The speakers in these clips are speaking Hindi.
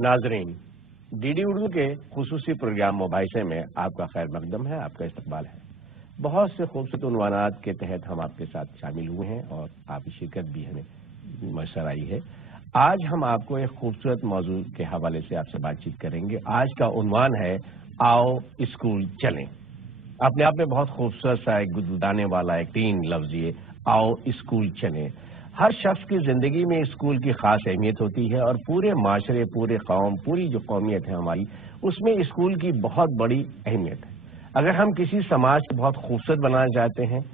नाजरीन, डीडी उर्दू के खुसूसी प्रोग्राम मुबाहिसे में आपका खैर मकदम है, आपका इस्तकबाल है। बहुत से खूबसूरत उन्वानात के तहत हम आपके साथ शामिल हुए हैं और आपकी शिरकत भी हमें मैसर आई है। आज हम आपको एक खूबसूरत मौजू के हवाले से आपसे बातचीत करेंगे। आज का उन्वान है आओ स्कूल चलें। अपने आप में बहुत खूबसूरत सा एक गुदगुदाने वाला एक तीन लफ्ज ये आओ स्कूल चलें। हर शख्स की जिंदगी में स्कूल की खास अहमियत होती है और पूरे माशरे, पूरे कौम, पूरी जो कौमियत है हमारी, उसमें स्कूल की बहुत बड़ी अहमियत है। अगर हम किसी समाज को बहुत खूबसूरत बनाना चाहते हैं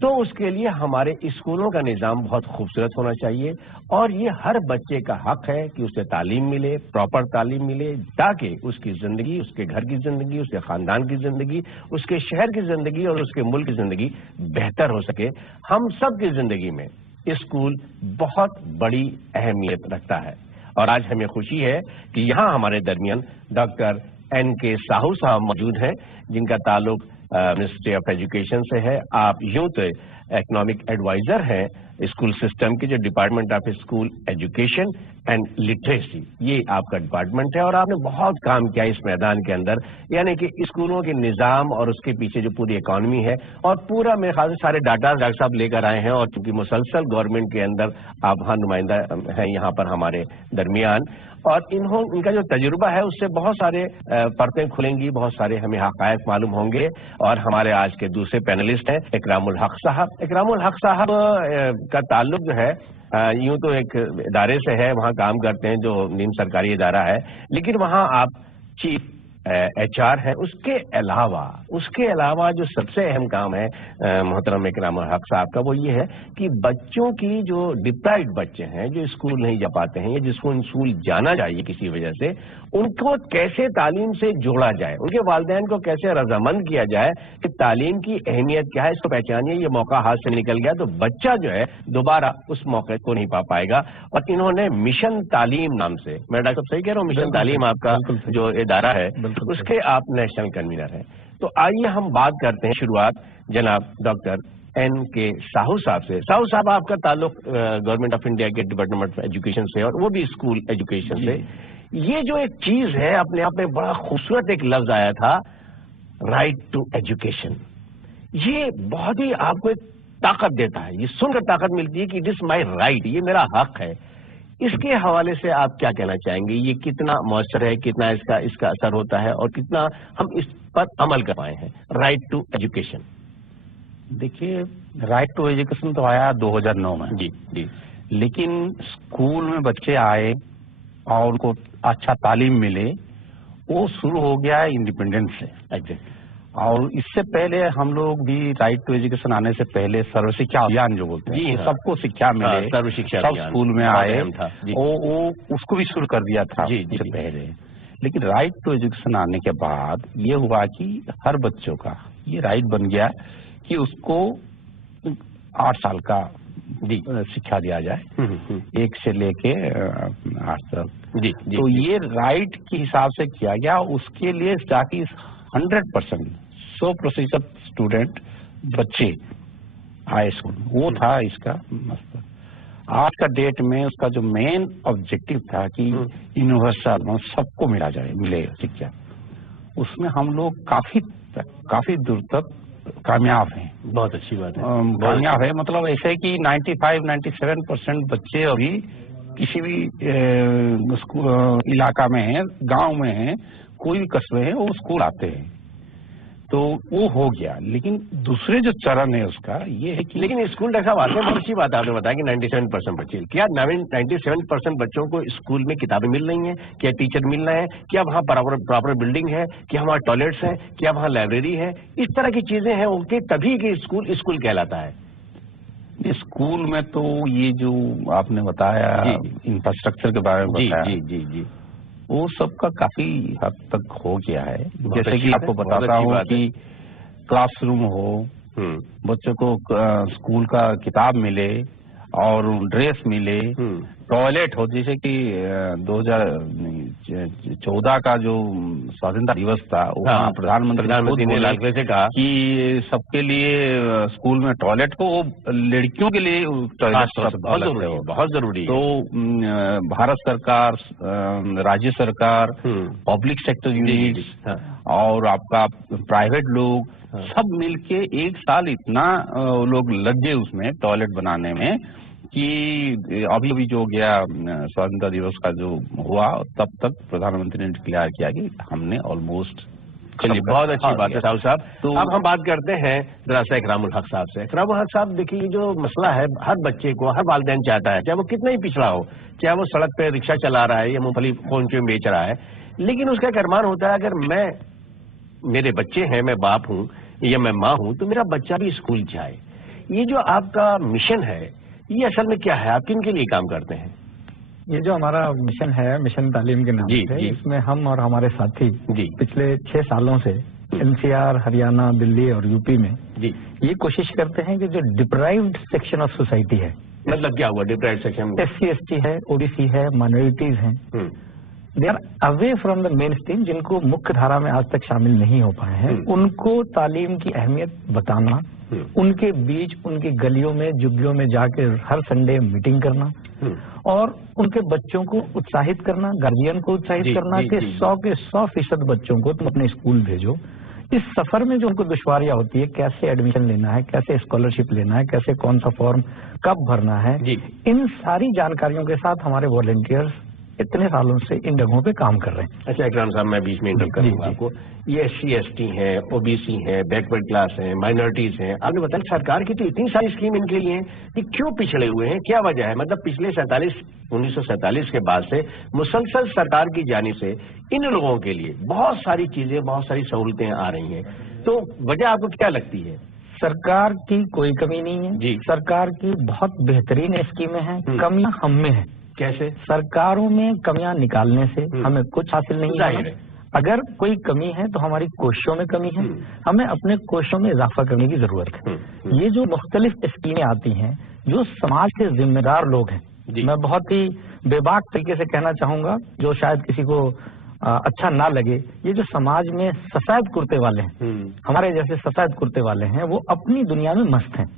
तो उसके लिए हमारे स्कूलों का निज़ाम बहुत खूबसूरत होना चाहिए और ये हर बच्चे का हक है कि उसे तालीम मिले, प्रॉपर तालीम मिले, ताकि उसकी ज़िंदगी, उसके घर की ज़िंदगी, उसके ख़ानदान की ज़िंदगी, उसके शहर की ज़िंदगी और उसके मुल्क की ज़िंदगी बेहतर हो सके। हम सब की ज़िंदगी में स्कूल बहुत बड़ी अहमियत रखता है और आज हमें खुशी है कि यहाँ हमारे दरमियान डॉक्टर N.K. साहू साहब मौजूद हैं, जिनका ताल्लुक मिनिस्ट्री ऑफ एजुकेशन से है। आप यूथ इकोनॉमिक एडवाइजर हैं स्कूल सिस्टम के, जो department of school education and literacy, ये आपका डिपार्टमेंट है और आपने बहुत काम किया इस मैदान के अंदर, यानी कि स्कूलों के निज़ाम और उसके पीछे जो पूरी इकॉनमी है और पूरा मेरे ख्याल से सारे डाटा डॉक्टर साहब लेकर आए हैं। और चूंकि मुसलसल गवर्नमेंट के अंदर आप हाँ नुमाइंदा हैं यहाँ पर हमारे दरमियान, और इनका जो तजुर्बा है उससे बहुत सारे परतें खुलेंगी, बहुत सारे हमें हक़ायक़ मालूम होंगे। और हमारे आज के दूसरे पैनलिस्ट हैं इकरामुल हक साहब। इकरामुल हक साहब का ताल्लुक जो है यूं तो एक इदारे से है, वहाँ काम करते हैं जो निम सरकारी इदारा है, लेकिन वहाँ आप चीफ HR है। उसके अलावा जो सबसे अहम काम है मोहतरम इकरामुल हक साहब का, वो ये है कि बच्चों की जो डिप्राइव्ड बच्चे हैं, जो स्कूल नहीं जा पाते हैं या जिसको स्कूल जाना चाहिए किसी वजह से, उनको कैसे तालीम से जोड़ा जाए, उनके वालिदैन को कैसे रजामंद किया जाए कि तालीम की अहमियत क्या है, इसको पहचानिए। ये मौका हाथ से निकल गया तो बच्चा जो है दोबारा उस मौके को नहीं पा पाएगा। और इन्होंने मिशन तालीम नाम से, मैं डॉक्टर साहब सही कह रहा हूँ, मिशन तालीम आपका जो इदारा है उसके आप नेशनल कन्वीनर हैं। तो आइए हम बात करते हैं शुरुआत जनाब डॉक्टर N.K. साहू साहब से। साहू साहब, आपका ताल्लुक गवर्नमेंट ऑफ इंडिया के डिपार्टमेंट ऑफ एजुकेशन से और वो भी स्कूल एजुकेशन से। ये जो एक चीज है अपने आप में बड़ा खूबसूरत एक लफ्ज आया था, राइट टू एजुकेशन, ये बहुत ही आपको एक ताकत देता है। ये सुनकर ताकत मिलती है कि इट इज माई राइट, ये मेरा हक है। इसके हवाले से आप क्या कहना चाहेंगे? ये कितना मौसर है, कितना इसका असर होता है और कितना हम इस पर अमल कर पाए हैं, राइट टू एजुकेशन? देखिए, राइट टू एजुकेशन तो आया 2009 में जी, लेकिन स्कूल में बच्चे आए और उनको अच्छा तालीम मिले, वो शुरू हो गया इंडिपेंडेंस से। एग्जैक्टली। और इससे पहले हम लोग भी राइट टू एजुकेशन आने से पहले सर्व शिक्षा अभियान जो बोलते हैं, सबको शिक्षा मिले, सर्व शिक्षा सब स्कूल में आए, वो उसको भी शुरू कर दिया था इससे पहले। लेकिन राइट टू एजुकेशन आने के बाद ये हुआ कि हर बच्चों का ये राइट बन गया कि उसको 8 साल का शिक्षा दिया जाए, 1 से लेके 8 तक। तो ये राइट के हिसाब से किया गया। उसके लिए ताकि 100% 100% स्टूडेंट बच्चे आए स्कूल, वो था इसका मकसद। आज का डेट में उसका जो मेन ऑब्जेक्टिव था कि यूनिवर्सल सबको मिले शिक्षा, उसमें हम लोग काफी काफी दूर तक कामयाब हैं। बहुत अच्छी बात है। कामयाब है मतलब ऐसे कि 95-97% बच्चे अभी किसी भी इलाका में है, गांव में है, कोई भी कस्बे है, वो स्कूल आते हैं, तो वो हो गया। लेकिन दूसरे जो चरण है उसका ये है कि लेकिन स्कूल ऐसा बात है, बहुत अच्छी बात आपने बताया कि 97% बच्चे, क्या 97% बच्चों को स्कूल में किताबें मिल रही हैं, क्या टीचर मिल रहे हैं, क्या वहाँ प्रॉपर बिल्डिंग है, क्या वहाँ टॉयलेट्स हैं, क्या वहाँ लाइब्रेरी है, इस तरह की चीजें हैं उनके, तभी कि स्कूल कहलाता है। स्कूल में तो ये जो आपने बताया इंफ्रास्ट्रक्चर के बारे में बताया, जी वो सबका काफी हद तक हो गया है। जैसे कि आपको बताता हूँ कि क्लासरूम हो, बच्चों को स्कूल का किताब मिले और ड्रेस मिले, टॉयलेट हो, जैसे कि 2014 का जो स्वाधीनता दिवस था, वहाँ प्रधानमंत्री ने लालकिले से कहा कि सबके लिए स्कूल में टॉयलेट हो, वो लड़कियों के लिए टॉयलेट बहुत जरूरी। तो भारत सरकार, राज्य सरकार, पब्लिक सेक्टर यूनिट्स और आपका प्राइवेट लोग सब मिलके एक साल इतना लोग लग गए उसमें टॉयलेट बनाने में कि अभी जो गया स्वतंत्रता दिवस का जो हुआ, तब तक प्रधानमंत्री ने डिक्लेयर किया कि हमने ऑलमोस्ट। चलिए, बहुत अच्छी बात है साहब साहब। तो अब हम बात करते हैं जरा सा इकरामुल हक साहब से। इकरामुल हक साहब, देखिए ये जो मसला है, हर बच्चे को हर वालिदैन चाहता है, चाहे वो कितना ही पिछड़ा हो, चाहे वो सड़क पे रिक्शा चला रहा है या मूंगफली खोंचे में बेच रहा है, लेकिन उसका एक अरमान होता है, अगर मेरे बच्चे हैं, मैं बाप हूँ या मैं माँ हूँ, तो मेरा बच्चा भी स्कूल जाए। ये जो आपका मिशन है, ये असल में क्या है, आप किन के लिए काम करते हैं? ये जो हमारा मिशन है, मिशन तालीम के नाम से, इसमें हम और हमारे साथी पिछले 6 सालों से एनसीआर, हरियाणा, दिल्ली और यूपी में ये कोशिश करते हैं कि जो डिप्राइव्ड सेक्शन ऑफ सोसाइटी है, मतलब क्या हुआ डिप्राइव्ड सेक्शन? SC/ST है, OBC है, माइनॉरिटीज हैं, they are away from the mainstream, जिनको मुख्य धारा में आज तक शामिल नहीं हो पाए हैं, उनको तालीम की अहमियत बताना, उनके बीच, उनकी गलियों में, झुग्गियों में जाके हर संडे मीटिंग करना और उनके बच्चों को उत्साहित करना, गार्जियन को उत्साहित करना कि 100 के 100% बच्चों को तुम अपने स्कूल भेजो। इस सफर में जो उनको दुश्वारियां होती है, कैसे एडमिशन लेना है, कैसे स्कॉलरशिप लेना है, कैसे कौन सा फॉर्म कब भरना है, इन सारी जानकारियों के साथ हमारे वॉलंटियर्स इतने सालों से इन जगहों पे काम कर रहे हैं। अच्छा इकराम साहब, मैं बीच में इंटरप्ट करूंगा आपको। ये SC/ST है, OBC है, बैकवर्ड क्लास है, माइनॉरिटीज हैं, आपने बताया सरकार की तो इतनी सारी स्कीम इनके लिए है, कि क्यों पिछड़े हुए हैं, क्या वजह है? मतलब पिछले 1947 के बाद से मुसलसल सरकार की जानिब से इन लोगों के लिए बहुत सारी चीजें, बहुत सारी सहूलतें आ रही हैं, तो वजह आपको क्या लगती है? सरकार की कोई कमी नहीं है जी, सरकार की बहुत बेहतरीन स्कीमें हैं, कमियां हम में है। कैसे? सरकारों में कमियां निकालने से हमें कुछ हासिल नहीं है। अगर कोई कमी है तो हमारी कोशिशों में कमी है, हमें अपने कोशिशों में इजाफा करने की जरूरत है। ये जो मुख्तलिफ स्कीमें आती हैं, जो समाज के जिम्मेदार लोग हैं, मैं बहुत ही बेबाक तरीके से कहना चाहूंगा, जो शायद किसी को अच्छा ना लगे, ये जो समाज में सफेद कुर्ते वाले हैं, हमारे जैसे सफेद कुर्ते वाले हैं, वो अपनी दुनिया में मस्त हैं।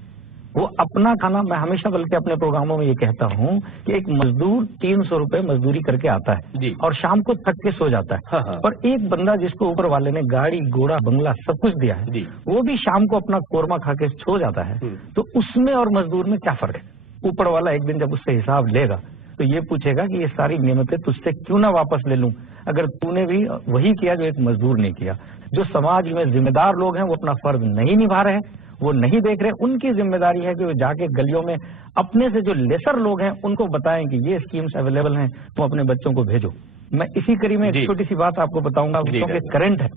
वो अपना खाना, मैं हमेशा बल्कि अपने प्रोग्रामों में ये कहता हूँ कि एक मजदूर 300 रुपए मजदूरी करके आता है और शाम को थक के सो जाता है। और एक बंदा जिसको ऊपर वाले ने गाड़ी, घोड़ा, बंगला सब कुछ दिया है, वो भी शाम को अपना कोरमा खा के सो जाता है। तो उसमें और मजदूर में क्या फर्क है? ऊपर वाला एक दिन जब उससे हिसाब लेगा तो ये पूछेगा कि ये सारी नियमतें तुझसे क्यों ना वापस ले लूं, अगर तूने भी वही किया जो एक मजदूर ने किया। जो समाज में जिम्मेदार लोग हैं वो अपना फर्ज नहीं निभा रहे हैं, वो नहीं देख रहे, उनकी जिम्मेदारी है कि वो जाके गलियों में अपने से जो लेसर लोग हैं उनको बताएं कि ये स्कीम्स अवेलेबल हैं, तुम अपने बच्चों को भेजो। मैं इसी कड़ी में एक छोटी सी बात आपको बताऊंगा, क्योंकि करंट है।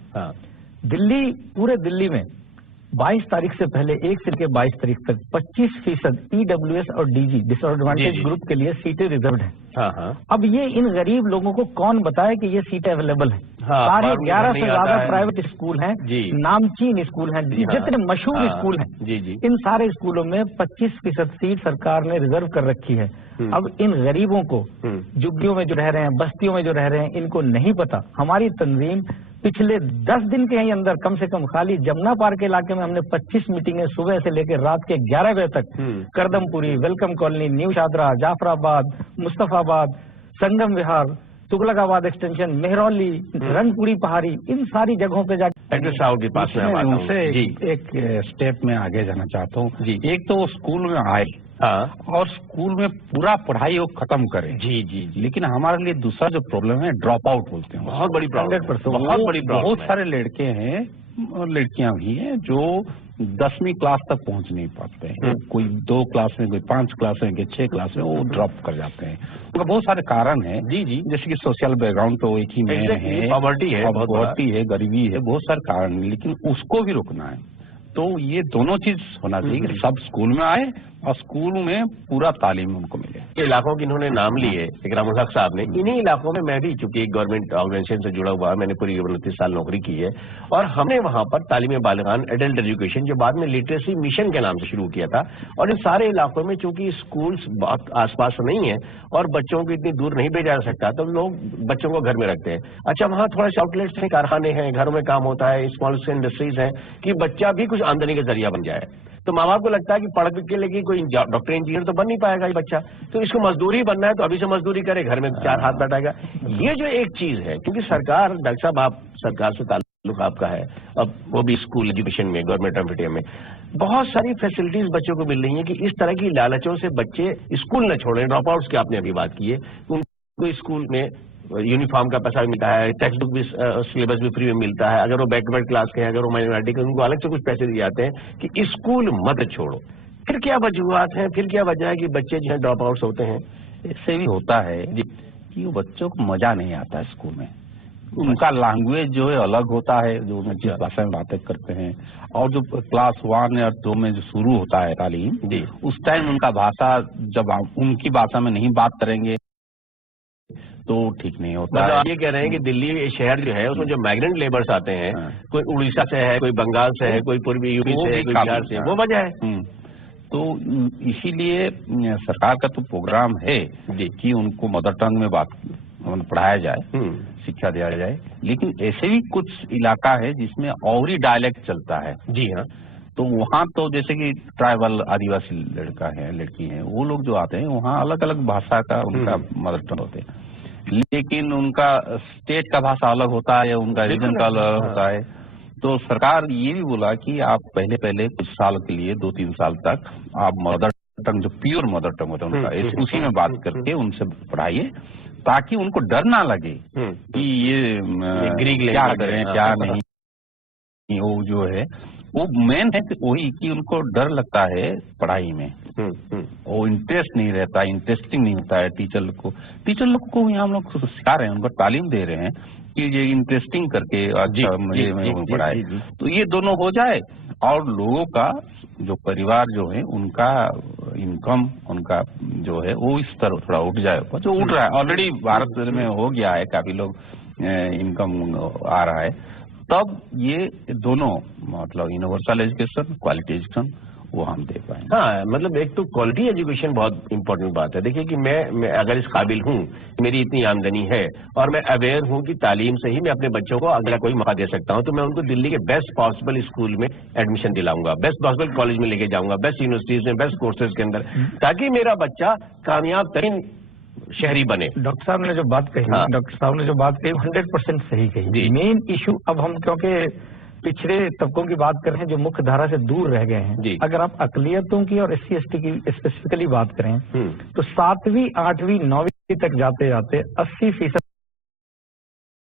दिल्ली, पूरे दिल्ली में 22 तारीख से पहले 1 से लेकर 22 तारीख तक 25% EWS और DG डिसएडवांटेज ग्रुप के लिए सीटें रिजर्व हैं। अब ये इन गरीब लोगों को कौन बताए कि ये सीटें अवेलेबल हैं? 11.5 से ज्यादा प्राइवेट स्कूल हैं, नामचीन स्कूल हैं, जितने मशहूर स्कूल हैं, इन सारे स्कूलों में 25% सीट सरकार ने रिजर्व कर रखी है। अब इन गरीबों को, झुग्गियों में जो रह रहे हैं, बस्तियों में जो रह रहे हैं, इनको नहीं पता। हमारी तंजीम पिछले 10 दिन के ही अंदर कम से कम खाली जमुना पार्क के इलाके में हमने 25 मीटिंगें सुबह से लेकर रात के 11 बजे तक Kardampuri, welcome colony, new Shahdara, Jafrabad, Mustafabad, Sangam Vihar, Tughlakabad extension, Mehrauli, Rangpuri Pahari, इन सारी जगहों पे जाकर डॉक्टर साहब के पास में उनसे एक स्टेप में आगे जाना चाहता हूँ जी। एक तो वो स्कूल में आए और स्कूल में पूरा पढ़ाई वो खत्म करें जी जी, लेकिन हमारे लिए दूसरा जो प्रॉब्लम है ड्रॉप आउट बोलते हैं, बहुत बड़ी प्रॉब्लम, बहुत बड़ी प्रॉब्लम। बहुत सारे लड़के हैं और लड़कियां भी हैं जो 10वीं क्लास तक पहुंच नहीं पाते हैं। कोई 2 क्लास में, कोई 5 क्लास में, कोई 6 क्लास में वो ड्रॉप कर जाते हैं। उनका बहुत सारे कारण है जी जी, जैसे कि सोशल बैकग्राउंड तो एक ही में है, पॉवर्टी है, गरीबी है, बहुत सारे कारण, लेकिन उसको भी रोकना है। तो ये दोनों चीज होना चाहिए कि सब स्कूल में आए और स्कूल में पूरा तालीम उनको मिले। इलाकों के इन्होंने नाम लिए इकरामुल हक साहब ने, इन्हीं इलाकों में मैं भी, चूंकि एक गवर्नमेंट ऑर्गेनाइजेशन से जुड़ा हुआ है, मैंने पूरी 29 साल नौकरी की है, और हमने वहां पर तालीम बालिगान एडल्ट एजुकेशन, जो बाद में लिटरेसी मिशन के नाम से शुरू किया था, और इन सारे इलाकों में चूंकि स्कूल्स बहुत आसपास नहीं है और बच्चों को इतनी दूर नहीं भेजा जा सकता, तो लोग बच्चों को घर में रखते हैं। अच्छा, वहां थोड़ा सा आउटलेट्स हैं, कारखाने हैं, घरों में काम होता है, स्मॉल स्केल इंडस्ट्रीज हैं, कि बच्चा भी कुछ आमदनी का जरिया बन जाए। तो माँ बाप को लगता है कि पढ़ के लेके कोई डॉक्टर इंजीनियर तो बन नहीं पाएगा ये बच्चा, तो इसको मजदूरी बनना है, तो अभी से मजदूरी करे, घर में 4 हाथ बैठाएगा। ये जो एक चीज है, क्योंकि सरकार, डॉक्टर साहब आप सरकार से ताल्लुक आपका है, अब वो भी स्कूल एजुकेशन में, गवर्नमेंट ऑफ इंडिया में बहुत सारी फैसिलिटीज बच्चों को मिल रही है कि इस तरह की लालचों से बच्चे स्कूल न छोड़ें। ड्रॉप आउट्स की आपने अभी बात की है, उनको स्कूल में यूनिफॉर्म का पैसा भी मिलता है, टेक्स्ट बुक भी, सिलेबस भी फ्री में मिलता है। अगर वो बैकवर्ड क्लास के हैं, अगर वो माइनॉरिटी के, उनको अलग से कुछ पैसे दिए जाते हैं कि स्कूल मत छोड़ो। फिर क्या वजूहत है, फिर क्या वजह है कि बच्चे जो है ड्रॉप आउट्स होते हैं? इससे भी होता है कि वो बच्चों को मजा नहीं आता है स्कूल में, उनका लैंग्वेज जो है अलग होता है, जो जिस भाषा में बातें करते हैं, और जो क्लास 1 और 2 में जो शुरू होता है तालीम, उस टाइम उनका भाषा, जब उनकी भाषा में नहीं बात करेंगे तो ठीक नहीं होता है। आप ये कह रहे हैं कि दिल्ली शहर जो है उसमें जो माइग्रेंट लेबर्स आते हैं, कोई उड़ीसा से है, कोई बंगाल से है, कोई पूर्वी यूपी से है, कोई बिहार से, वो वजह है। तो इसीलिए सरकार का तो प्रोग्राम है कि उनको मदर टंग में बात पढ़ाया जाए, शिक्षा दिया जाए, लेकिन ऐसे भी कुछ इलाका है जिसमें और ही डायलेक्ट चलता है। जी हाँ, तो वहाँ तो जैसे कि ट्राइबल आदिवासी लड़का है, लड़की है, वो लोग जो आते हैं वहाँ अलग अलग भाषा का उनका मदर टंग होते हैं, लेकिन उनका स्टेट का भाषा अलग होता है, उनका रीजन का अलग होता है। तो सरकार ये भी बोला कि आप पहले कुछ साल के लिए 2-3 साल तक आप मदर टंग, जो प्योर मदर टंग होता है उनका, उसी में बात करके उनसे पढ़ाइए, ताकि उनको डर ना लगे कि ये क्या करें क्या नहीं। वो जो है वो मेन है वही कि उनको डर लगता है पढ़ाई में, वो इंटरेस्ट नहीं रहता, इंटरेस्टिंग नहीं होता है। टीचर लोग को यहाँ हम लोग सिखा रहे हैं, उनको तालीम दे रहे हैं कि ये इंटरेस्टिंग करके अच्छा मुझे पढ़ाए। तो ये दोनों हो जाए और लोगों का जो परिवार जो है उनका इनकम, उनका जो है वो इस तरह थोड़ा उठ जाए, जो उठ रहा है ऑलरेडी भारत में हो गया है, काफी लोग इनकम आ रहा है। तब ये दोनों मतलब यूनिवर्सल एजुकेशन, क्वालिटी एजुकेशन वो हम दे पाएंगे। हाँ, मतलब एक तो क्वालिटी एजुकेशन बहुत इंपॉर्टेंट बात है। देखिए कि मैं अगर इस काबिल हूँ, मेरी इतनी आमदनी है और मैं अवेयर हूँ कि तालीम से ही मैं अपने बच्चों को अगला कोई मौका दे सकता हूँ, तो मैं उनको दिल्ली के बेस्ट पॉसिबल स्कूल में एडमिशन दिलाऊंगा, बेस्ट पॉसिबल कॉलेज में लेके जाऊंगा, बेस्ट यूनिवर्सिटीज में, बेस्ट कोर्सेज के अंदर, ताकि मेरा बच्चा कामयाब तरीन शहरी बने। डॉक्टर साहब ने जो बात कही, डॉक्टर साहब ने जो बात कही 100% सही कही। मेन इशू अब हम क्योंकि पिछड़े तबकों की बात कर रहे हैं जो मुख्य धारा से दूर रह गए हैं, अगर आप अकलियतों की और SC ST की स्पेसिफिकली बात करें तो 7वीं 8वीं 9वीं तक जाते जाते 80%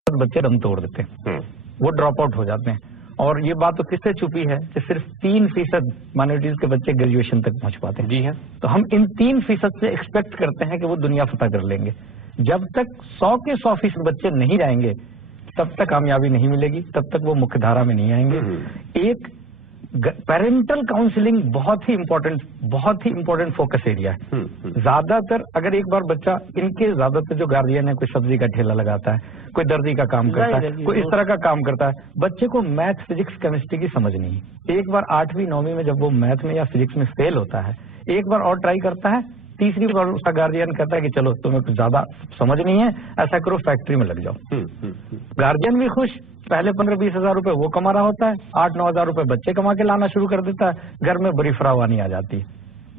बच्चे दम तोड़ देते हैं, वो ड्रॉप आउट हो जाते हैं। और ये बात तो किससे छुपी है कि सिर्फ 3% माइनॉरिटीज के बच्चे ग्रेजुएशन तक पहुंच पाते हैं। जी है। तो हम इन 3% से एक्सपेक्ट करते हैं कि वो दुनिया फतह कर लेंगे। जब तक 100 के 100% बच्चे नहीं जाएंगे तब तक कामयाबी नहीं मिलेगी, तब तक वो मुख्य धारा में नहीं आएंगे। एक पेरेंटल काउंसलिंग बहुत ही इंपॉर्टेंट फोकस एरिया है। ज्यादातर अगर एक बार बच्चा, इनके ज्यादातर जो गार्जियन है, कोई सब्जी का ठेला लगाता है, कोई दर्जी का काम करता है, कोई इस तरह का काम करता है, बच्चे को मैथ, फिजिक्स, केमिस्ट्री की समझ नहीं है। एक बार 8वीं 9वीं में जब वो मैथ में या फिजिक्स में फेल होता है, एक बार और ट्राई करता है, तीसरी बार उसका गार्जियन कहता है कि चलो तुम्हें कुछ ज्यादा समझ नहीं है, ऐसा करो फैक्ट्री में लग जाओ। गार्जियन भी खुश, पहले 15-20 हजार रुपए वो कमा रहा होता है, 8-9 हजार रुपए बच्चे कमा के लाना शुरू कर देता है, घर में बड़ी फरावानी आ जाती है।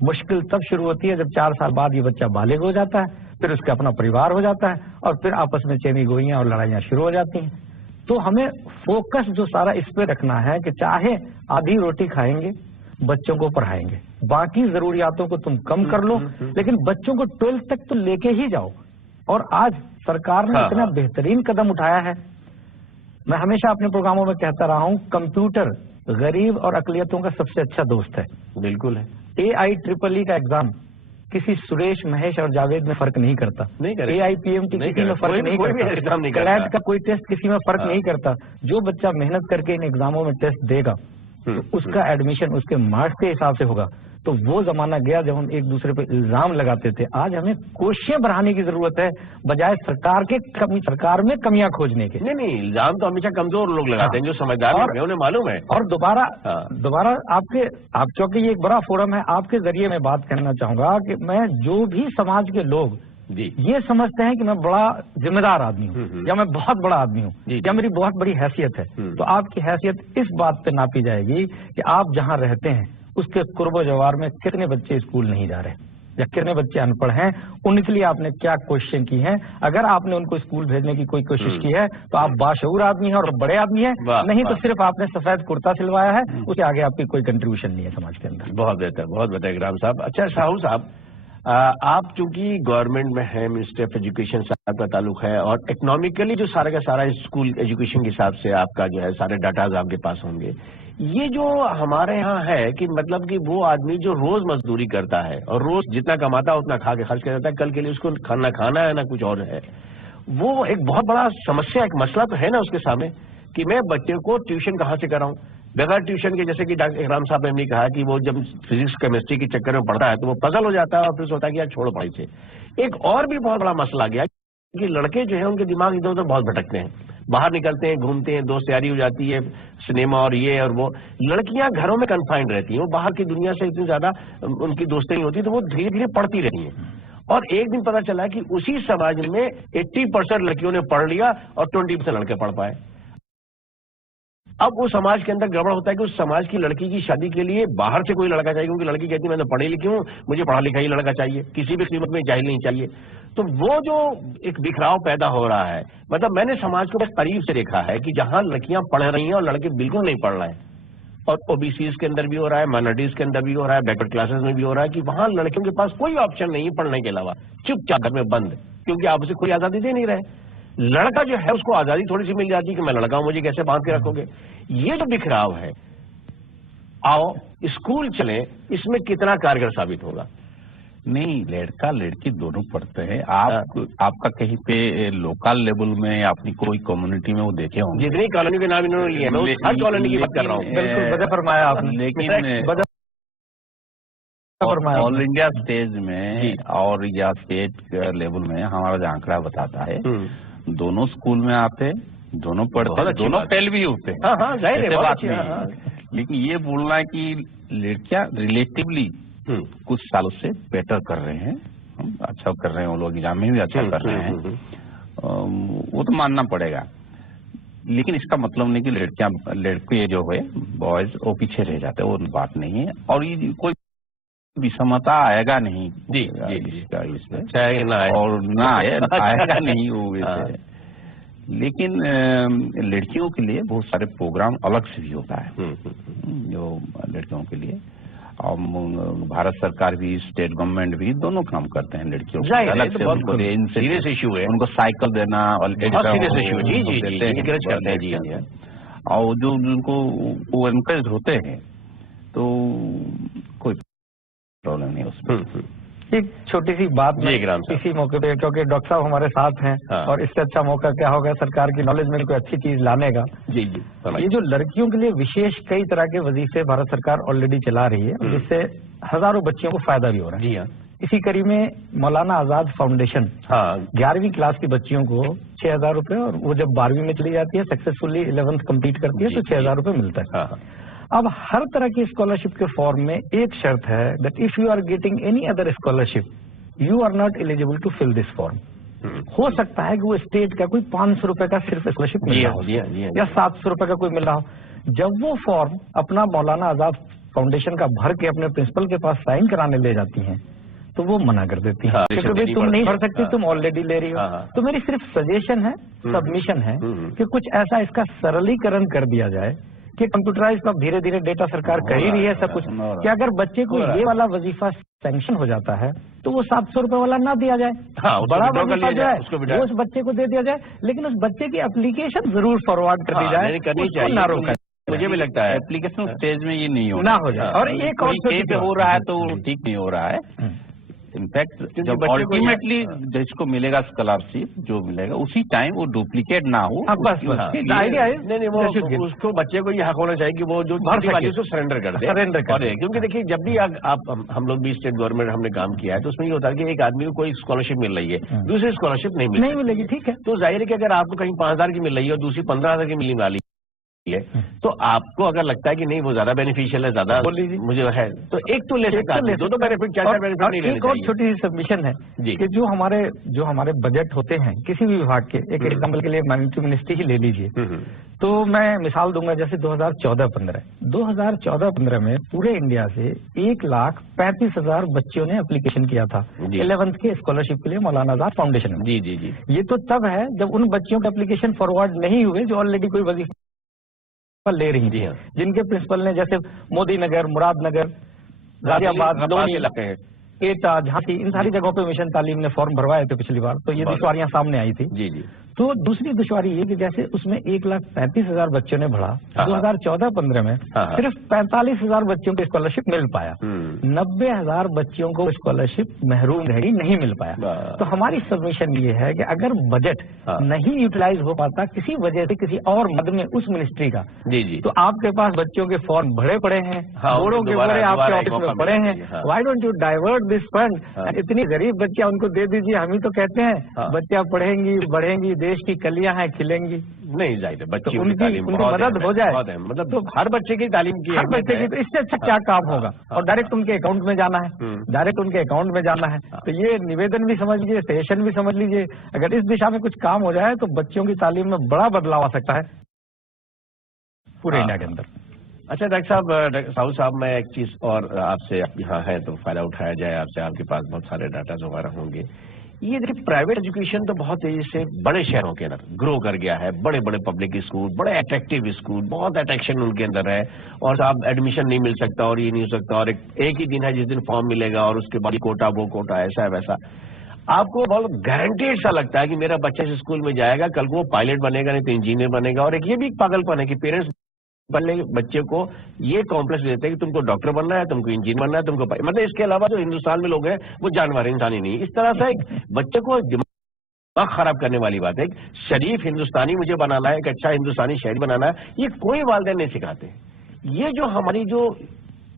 मुश्किल तब शुरू होती है जब 4 साल बाद ये बच्चा बालिग हो जाता है, फिर उसका अपना परिवार हो जाता है और फिर आपस में चेमी गोइयां और लड़ाइयां शुरू हो जाती हैं। तो हमें फोकस जो सारा इस पे रखना है कि चाहे आधी रोटी खाएंगे, बच्चों को पढ़ाएंगे, बाकी जरूरियातों को तुम कम कर लो, लेकिन बच्चों को 12th तक तो लेके ही जाओ। और आज सरकार ने इतना बेहतरीन कदम उठाया है। मैं हमेशा अपने प्रोग्रामों में कहता रहा हूं, कंप्यूटर गरीब और अकलियतों का सबसे अच्छा दोस्त है। बिल्कुल है। AIEEE का एग्जाम किसी सुरेश, महेश और जावेद में फर्क नहीं करता, AIPMT किसी में फर्क नहीं करता, क्लैट का कोई टेस्ट किसी में फर्क नहीं करता। जो बच्चा मेहनत करके इन एग्जामों में टेस्ट देगा उसका एडमिशन उसके मार्क्स के हिसाब से होगा। तो वो जमाना गया जब हम एक दूसरे पे इल्जाम लगाते थे। आज हमें कोशिशें बढ़ाने की जरूरत है, बजाय सरकार में कमियां खोजने के। नहीं, इल्जाम तो हमेशा कमजोर लोग लगाते हैं, जो समझदार लोग हैं उन्हें मालूम है। और दोबारा आप चूंकि ये एक बड़ा फोरम है, आपके जरिए मैं बात कहना चाहूंगा कि मैं जो भी समाज के लोग ये समझते हैं कि मैं बड़ा जिम्मेदार आदमी हूँ या मैं बहुत बड़ा आदमी हूँ या मेरी बहुत बड़ी हैसियत है, तो आपकी हैसियत इस बात पे नापी जाएगी कि आप जहाँ रहते हैं उसके कुर्बो जवार में कितने बच्चे स्कूल नहीं जा रहे या कितने बच्चे अनपढ़ हैं, उनके लिए आपने क्या कोशिशें की हैं। अगर आपने उनको स्कूल भेजने की कोई कोशिश की है तो आप बाशऊर आदमी हैं और बड़े आदमी हैं, नहीं तो सिर्फ आपने सफेद कुर्ता सिलवाया है, उसके आगे आपकी कोई कंट्रीब्यूशन नहीं है समाज के अंदर। बहुत बेहतर, बहुत बेहतर इकराम साहब। अच्छा साहू साहब, आप चूंकि गवर्नमेंट में हैं, मिनिस्ट्री ऑफ एजुकेशन से आपका ताल्लुक है और इकोनॉमिकली जो सारा का सारा स्कूल एजुकेशन के हिसाब से आपका जो है सारे डाटाज आपके पास होंगे। ये जो हमारे यहाँ है कि मतलब कि वो आदमी जो रोज मजदूरी करता है और रोज जितना कमाता है उतना खा के खर्च कर देता है, कल के लिए उसको खाना है ना कुछ और है, वो एक बहुत बड़ा समस्या, एक मसला तो है ना उसके सामने कि मैं बच्चे को ट्यूशन कहाँ से कराऊं बगैर ट्यूशन के। जैसे कि डॉक्टर इकराम साहब ने कहा कि वो जब फिजिक्स केमिस्ट्री के चक्कर में पढ़ता है तो वो पजल हो जाता है और फिर सोचता है कि यार छोड़ो पढ़ाई से। एक और भी बहुत बड़ा मसला गया कि लड़के जो है उनके दिमाग इधर उधर बहुत भटकते हैं, बाहर निकलते हैं, घूमते हैं, दोस्त यारी हो जाती है, सिनेमा और ये और वो। लड़कियां घरों में कन्फाइंड रहती हैं, वो बाहर की दुनिया से इतनी ज्यादा उनकी दोस्ती नहीं होती, तो वो धीरे धीरे पढ़ती रहती हैं। और एक दिन पता चला कि उसी समाज में 80% लड़कियों ने पढ़ लिया और 20% लड़के पढ़ पाए। अब वो समाज के अंदर गड़बड़ होता है कि उस समाज की लड़की की शादी के लिए बाहर से कोई लड़का चाहिए, क्योंकि लड़की कहती है मैं तो पढ़ी लिखी हूं, मुझे पढ़ा लिखा ही लड़का चाहिए, किसी भी कीमत में जाहिल नहीं चाहिए। तो वो जो एक बिखराव पैदा हो रहा है, मतलब मैंने समाज को करीब से देखा है कि जहां लड़कियां पढ़ रही हैं और लड़के बिल्कुल नहीं पढ़ रहे हैं, और ओबीसीज के अंदर भी हो रहा है, माइनॉरिटीज के अंदर भी हो रहा है, बैकवर्ड क्लासेस में भी हो रहा है कि वहां लड़कियों के पास कोई ऑप्शन नहीं है पढ़ने के अलावा, चुपचाप घर में बंद, क्योंकि आप उसे कोई आजादी दे नहीं रहे। लड़का जो है उसको आजादी थोड़ी सी मिल जाती है कि मैं लड़का हूं, मुझे कैसे बांध के रखोगे। ये जो बिखराव है, आओ स्कूल चले, इसमें कितना कारगर साबित होगा। नहीं, लड़का लड़की दोनों पढ़ते हैं। आपका कहीं पे लोकल लेवल में अपनी कोई कम्युनिटी में वो देखे होंगे, जितनी कॉलोनी के नाम इन्होंने लिए, मैं हर कॉलोनी की बात कर रहा हूँ। बिल्कुल वजह फरमाया आपने, लेकिन ऑल इंडिया स्टेज में और या स्टेट लेवल में हमारा जो आंकड़ा बताता है, दोनों स्कूल में आते, दोनों पढ़ते, दोनों फेल भी होते हैं। हाँ, जाहिर बात नहीं। लेकिन ये बोलना है कि लड़कियां रिलेटिवली कुछ सालों से बेटर कर रहे हैं, अच्छा कर रहे हैं, वो लोग एग्जाम में भी अच्छा कर रहे हैं, वो तो मानना पड़ेगा। लेकिन इसका मतलब नहीं कि लड़के जो है बॉयज वो पीछे रह जाते हैं, वो बात नहीं है। और ये कोई विषमता आएगा नहीं इसमें, और ना आएगा नहीं वो वैसे। लेकिन लड़कियों के लिए बहुत सारे प्रोग्राम अलग से भी होता है जो लड़कियों के लिए, और भारत सरकार भी, स्टेट गवर्नमेंट भी दोनों काम करते हैं लड़कियों को अलग से। उनको सीरियस इशू है, उनको साइकिल देना और और जो उनको वो एनकरेज होते हैं, तो कोई प्रॉब्लम नहीं उसमें। एक छोटी सी बात इसी मौके पे, क्योंकि डॉक्टर साहब हमारे साथ हैं, और इससे अच्छा मौका क्या होगा सरकार की नॉलेज में कोई अच्छी चीज लाने का। ये जो लड़कियों के लिए विशेष कई तरह के वजीफे भारत सरकार ऑलरेडी चला रही है, जिससे हजारों बच्चियों को फायदा भी हो रहा है। इसी कड़ी में मौलाना आजाद फाउंडेशन 11वीं क्लास की बच्चियों को 6,000 रुपए, और वो जब 12वीं में चली जाती है, सक्सेसफुली 11th कंप्लीट करती है, तो 6,000 रुपए मिलता है। अब हर तरह की स्कॉलरशिप के फॉर्म में एक शर्त है, that if you are getting any other scholarship you are not eligible to fill this form. हो सकता है कि वो स्टेट का कोई 500 रुपए का सिर्फ स्कॉलरशिप मिल रहा हो या 700 रुपए का कोई मिल रहा हो। जब वो फॉर्म अपना मौलाना आजाद फाउंडेशन का भर के अपने प्रिंसिपल के पास साइन कराने ले जाती हैं, तो वो मना कर देती है क्योंकि भाई तुम नहीं भर सकती, तुम ऑलरेडी ले रही हो। तो मेरी सिर्फ सजेशन है, सबमिशन है कि कुछ ऐसा इसका सरलीकरण कर दिया जाए कि कंप्यूटराइज तो अब धीरे धीरे डेटा सरकार कर ही रही है सब कुछ, कि अगर बच्चे को ये वाला वजीफा सैंक्शन हो जाता है तो वो 700 रुपए वाला ना दिया जाए, बड़ा वजीफा जो है वो उस बच्चे को दे दिया जाए, लेकिन उस बच्चे की एप्लीकेशन जरूर फॉरवर्ड कर दी जाए, उसको ना रोका। मुझे भी लगता है एप्लीकेशन स्टेज में ये नहीं हो ना हो जाए। और एक और पे हो रहा है तो ठीक नहीं हो रहा है। इनफैक्ट जब अल्टीमेटली जिसको मिलेगा स्कॉलरशिप जो मिलेगा उसी टाइम वो डुप्लीकेट ना हो। बस आइडिया है। नहीं वो उसको बच्चे को ये हक होना चाहिए कि वो जो वाली उसको सरेंडर कर दे, क्योंकि देखिए जब भी आप हम लोग भी स्टेट गवर्नमेंट हमने काम किया है तो उसमें ये होता है कि एक आदमी को कोई स्कॉलरशिप मिल रही है, दूसरी स्कॉलरशिप नहीं मिलेगी, ठीक है। तो जाहिर है कि अगर आपको कहीं 5,000 की मिल रही है और दूसरी 15,000 की मिलने वाली है, तो आपको अगर लगता है कि नहीं वो ज्यादा बेनिफिशियल है, ज्यादा मुझे है, तो एक तो ले सकता है, दो बेनिफिट, चार बेनिफिट नहीं लेने चाहिए। एक और छोटी सी सबमिशन है कि जो हमारे बजट होते हैं किसी भी विभाग के, एक एग्जाम्पल के लिए मैनेजमेंट मिनिस्ट्री ही ले लीजिए, तो मैं मिसाल दूंगा जैसे 2014-15 में पूरे इंडिया से 1,35,000 बच्चों ने एप्लीकेशन किया था 11th के स्कॉलरशिप के लिए मौलाना आजाद फाउंडेशन में। जी। ये तो तब है जब उन बच्चों के एप्लीकेशन फॉरवर्ड नहीं हुए जो ऑलरेडी कोई वजीफा ले रही थी, जिनके प्रिंसिपल ने जैसे मोदी नगर, मुरादनगर, गाजियाबाद, एटा, झांसी, इन सारी जगहों पे मिशन तालीम ने फॉर्म भरवाए थे पिछली बार, तो ये दुश्वारियां सामने आई थी। जी। तो दूसरी दुश्वारी ये कि जैसे उसमें 1,35,000 बच्चों ने भरा 2014-15 में, सिर्फ 45,000 बच्चों को स्कॉलरशिप मिल पाया, 90,000 बच्चों को स्कॉलरशिप महरूम रही, नहीं मिल पाया। तो हमारी सबमिशन ये है कि अगर बजट नहीं यूटिलाइज हो पाता किसी वजह से किसी और मद में उस मिनिस्ट्री का, तो आपके पास बच्चों के फॉर्म भरे पड़े हैं, बोर्डों के बड़े आपके ऑफिस में पड़े हैं, why don't you divert this fund, इतनी गरीब बच्चियां उनको दे दीजिए। हम ही तो कहते हैं बच्चियां पढ़ेंगी, बढ़ेंगी, देश की कलियां हैं खिलेंगी। नहीं जाहिर बच्ची तो उनकी मदद हो जाए, मतलब तो हर बच्चे की तालीम की, हर बच्चे की, तो इससे अच्छा क्या काम होगा। और डायरेक्ट उनके अकाउंट में जाना है, तो ये निवेदन भी समझ लीजिए, सजेशन भी समझ लीजिए, अगर इस दिशा में कुछ काम हो जाए तो बच्चों की तालीम में बड़ा बदलाव आ सकता है पूरे इंडिया के अंदर। अच्छा डॉक्टर साहब, मैं एक चीज और आपसे, यहाँ है तो फायदा उठाया जाए आपसे, आपके पास बहुत सारे डाटा वगैरह होंगे। ये देखिए प्राइवेट एजुकेशन तो बहुत तेजी से बड़े शहरों के अंदर ग्रो कर गया है, बड़े बड़े पब्लिक स्कूल, बड़े अट्रैक्टिव स्कूल, बहुत अट्रैक्शन उनके अंदर है, और साहब एडमिशन नहीं मिल सकता और ये नहीं हो सकता, और एक ही दिन है जिस दिन फॉर्म मिलेगा और उसके बाद कोटा वो कोटा, ऐसा है वैसा। आपको बहुत गारंटेड सा लगता है कि मेरा बच्चा इस स्कूल में जाएगा, कल को वो पायलट बनेगा, नहीं तो इंजीनियर बनेगा। और एक ये भी पागलपन है कि पेरेंट्स बनने बच्चे को ये कॉम्प्लेक्स देते हैं कि तुमको डॉक्टर बनना है, तुमको इंजीनियर बनना है, तुमको मतलब इसके अलावा जो हिंदुस्तान में लोग हैं वो जानवर, इंसानी नहीं। इस तरह से एक बच्चे को दिमाग खराब करने वाली बात है। एक शरीफ हिंदुस्तानी मुझे बनाना है, एक अच्छा हिंदुस्तानी शहरी बनाना है, ये कोई वालिदैन नहीं सिखाते। ये जो हमारी जो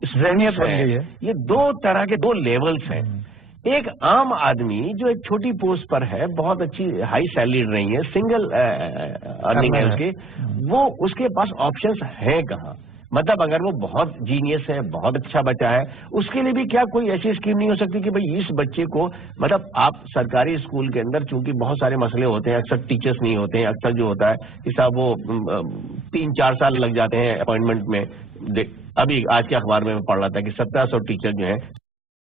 जहनियत बन गई है, ये दो तरह के दो लेवल्स हैं। एक आम आदमी जो एक छोटी पोस्ट पर है, बहुत अच्छी हाई सैलरी रही है, सिंगल अर्निंग है उसके, वो उसके पास ऑप्शंस हैं कहाँ? मतलब अगर वो बहुत जीनियस है, बहुत अच्छा बच्चा है, उसके लिए भी क्या कोई ऐसी स्कीम नहीं हो सकती कि भाई इस बच्चे को, मतलब आप सरकारी स्कूल के अंदर चूंकि बहुत सारे मसले होते हैं, अक्सर टीचर्स नहीं होते हैं, अक्सर जो होता है कि साहब वो 3-4 साल लग जाते हैं अपॉइंटमेंट में। अभी आज के अखबार में मैं पढ़ रहा था कि 1700 टीचर जो है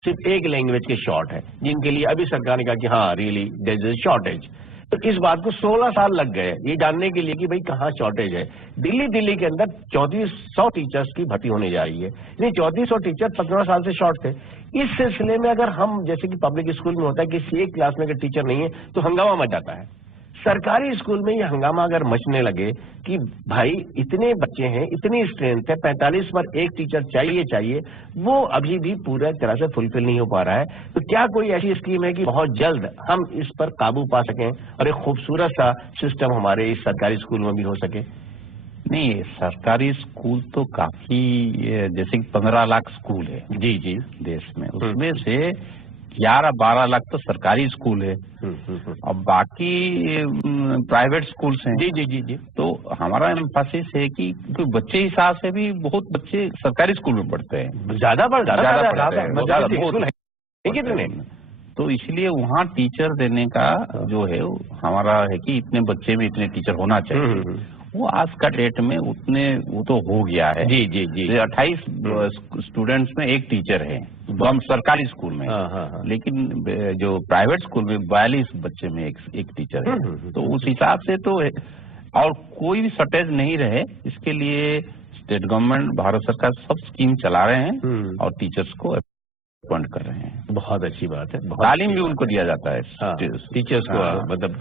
सिर्फ एक लैंग्वेज के शॉर्ट है, जिनके लिए अभी सरकार ने कहा कि हाँ रियली देयर इज शॉर्टेज। तो इस बात को 16 साल लग गए ये जानने के लिए कि भाई कहाँ शॉर्टेज है। दिल्ली के अंदर 3400 टीचर्स की भर्ती होने जा रही है, यानी 3400 टीचर 15 साल से शॉर्ट थे। इस सिलसिले में अगर हम, जैसे कि पब्लिक स्कूल में होता है कि एक क्लास में अगर टीचर नहीं है तो हंगामा मच जाता है, सरकारी स्कूल में ये हंगामा अगर मचने लगे कि भाई इतने बच्चे हैं, इतनी स्ट्रेंथ है, 45 पर एक टीचर चाहिए, वो अभी भी पूरा तरह से फुलफिल नहीं हो पा रहा है। तो क्या कोई ऐसी स्कीम है कि बहुत जल्द हम इस पर काबू पा सकें और एक खूबसूरत सा सिस्टम हमारे इस सरकारी स्कूल में भी हो सके? नहीं, सरकारी स्कूल तो काफी, जैसे कि 15 लाख स्कूल है जी देश में, उसमें से 11-12 लाख तो सरकारी स्कूल है और बाकी प्राइवेट स्कूल्स हैं। जी। तो हमारा एम्फेसिस है कि बच्चे हिसाब से भी बहुत बच्चे सरकारी स्कूल में पढ़ते हैं, ज्यादा पढ़ते हैं कितने, तो इसलिए वहाँ टीचर देने का जो है हमारा है कि इतने बच्चे में इतने टीचर होना चाहिए। वो आज का डेट में उतने वो तो हो गया है। जी 28 स्टूडेंट्स में एक टीचर है, सरकारी स्कूल में। लेकिन जो प्राइवेट स्कूल में 42 बच्चे में एक टीचर है, तो उस हिसाब से तो और कोई भी शॉर्टेज नहीं रहे, इसके लिए स्टेट गवर्नमेंट, भारत सरकार सब स्कीम चला रहे हैं और टीचर्स को अपॉइंट कर रहे हैं। बहुत अच्छी बात है। तालीम भी उनको दिया जाता है, टीचर्स को, मतलब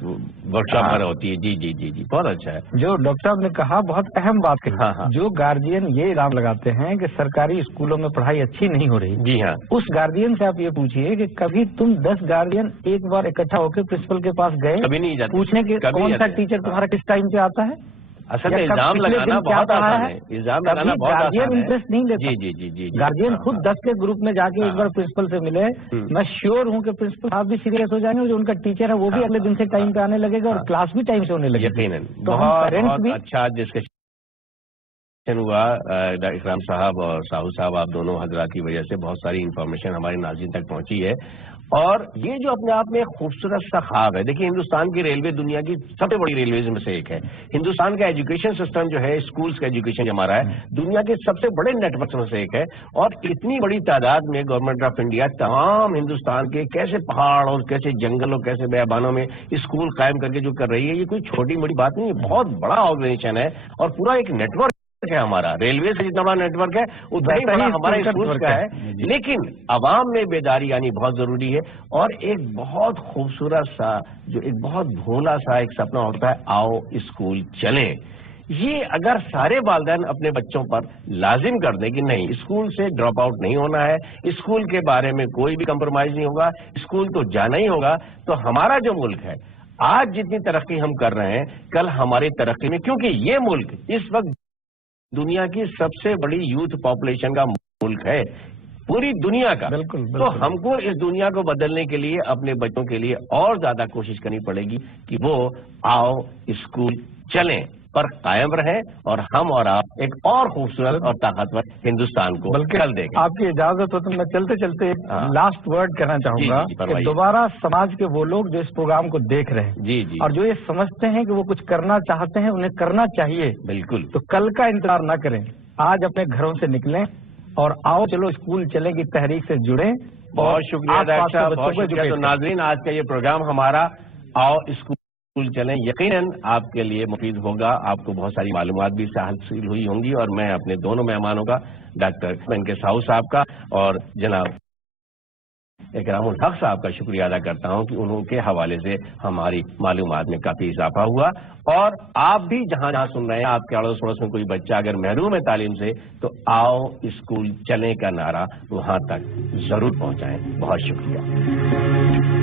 वर्कशॉप वगैरह होती है। जी जी जी जी, बहुत अच्छा है। जो डॉक्टर साहब ने कहा बहुत अहम बात है। जो गार्जियन ये इल्जाम लगाते हैं कि सरकारी स्कूलों में पढ़ाई अच्छी नहीं हो रही, जी हाँ, उस गार्जियन से आप ये पूछिए कि कभी तुम 10 गार्जियन एक बार इकट्ठा होकर प्रिंसिपल के पास गए, कभी नहीं जाते पूछने के कौन सा टीचर तुम्हारा किस टाइम पे आता है? असल में इल्जाम लगाना बहुत आसान है, इल्जाम लगाना बहुत आसान है। गार्जियन इंटरेस्ट नहीं लेता। जी जी जी जी, गार्जियन खुद 10 के ग्रुप में जाके एक बार प्रिंसिपल से मिले, मैं श्योर हूँ कि प्रिंसिपल साहब भी सीरियस हो जाएंगे, जो उनका टीचर है वो भी अगले दिन से टाइम पे आने लगेगा और क्लास भी टाइम से होने लगेगी। यकीनन बहुत अच्छा डिस्कशन हुआ। इकराम साहब और साहू साहब, आप दोनों हजरात की वजह से बहुत सारी इंफॉर्मेशन हमारे नाज़रीन तक पहुंची है। और ये जो अपने आप में खूबसूरत सा ख्वाब है, देखिए हिंदुस्तान की रेलवे दुनिया की सबसे बड़ी रेलवेज में से एक है। हिंदुस्तान का एजुकेशन सिस्टम जो है, स्कूल्स का एजुकेशन जो हमारा है, दुनिया के सबसे बड़े नेटवर्क में से एक है। और इतनी बड़ी तादाद में गवर्नमेंट ऑफ इंडिया तमाम हिंदुस्तान के कैसे पहाड़ और कैसे जंगल और कैसे बेबानों में स्कूल कायम करके जो कर रही है, ये कोई छोटी बड़ी बात नहीं है, बहुत बड़ा ऑर्गेनाइजेशन है और पूरा एक नेटवर्क है हमारा। रेलवे से जितना बड़ा नेटवर्क है उतना ही बड़ा हमारा स्कूल का है। लेकिन अवाम में बेदारी आनी बहुत जरूरी है। और एक बहुत खूबसूरत सा, जो एक बहुत भोला सा एक सपना होता है, आओ स्कूल चलें, ये अगर सारे वालिदैन अपने बच्चों पर लाजिम कर दें कि नहीं, स्कूल से ड्रॉप आउट नहीं होना है, स्कूल के बारे में कोई भी कंप्रोमाइज नहीं होगा, स्कूल तो जाना ही होगा, तो हमारा जो मुल्क है, आज जितनी तरक्की हम कर रहे हैं, कल हमारी तरक्की में, क्योंकि ये मुल्क इस वक्त दुनिया की सबसे बड़ी यूथ पॉपुलेशन का मुल्क है, पूरी दुनिया का। बिल्कुल। तो हमको इस दुनिया को बदलने के लिए अपने बच्चों के लिए और ज्यादा कोशिश करनी पड़ेगी कि वो आओ स्कूल चलें पर कायम रहे और हम और आप एक और खूबसूरत और ताकतवर हिंदुस्तान को कल देंगे। आपकी इजाजत हो तो मैं चलते चलते लास्ट वर्ड कहना चाहूंगा कि दोबारा समाज के वो लोग जो इस प्रोग्राम को देख रहे हैं, जी जी, और जो ये समझते हैं कि वो कुछ करना चाहते हैं, उन्हें करना चाहिए, बिल्कुल, तो कल का इंतजार ना करें, आज अपने घरों से निकलें और आओ चलो स्कूल चले की तहरीक से जुड़े। बहुत शुक्रिया डॉक्टर, बहुत शुक्रिया। तो नाजरीन, आज का ये प्रोग्राम हमारा आओ स्कूल चलें यकीनन आपके लिए मुफीद होगा, आपको बहुत सारी मालूमात भी हासिल हुई होंगी। और मैं अपने दोनों मेहमानों का, डॉक्टर एन के साहू साहब का और जनाब इकरामुल हक साहब का शुक्रिया अदा करता हूं कि उनके हवाले से हमारी मालूमात में काफी इजाफा हुआ। और आप भी जहां जहां सुन रहे हैं, आपके अड़ोस पड़ोस में कोई बच्चा अगर महरूम है तालीम से, तो आओ स्कूल चलें का नारा वहां तक जरूर पहुंचाएं। बहुत शुक्रिया।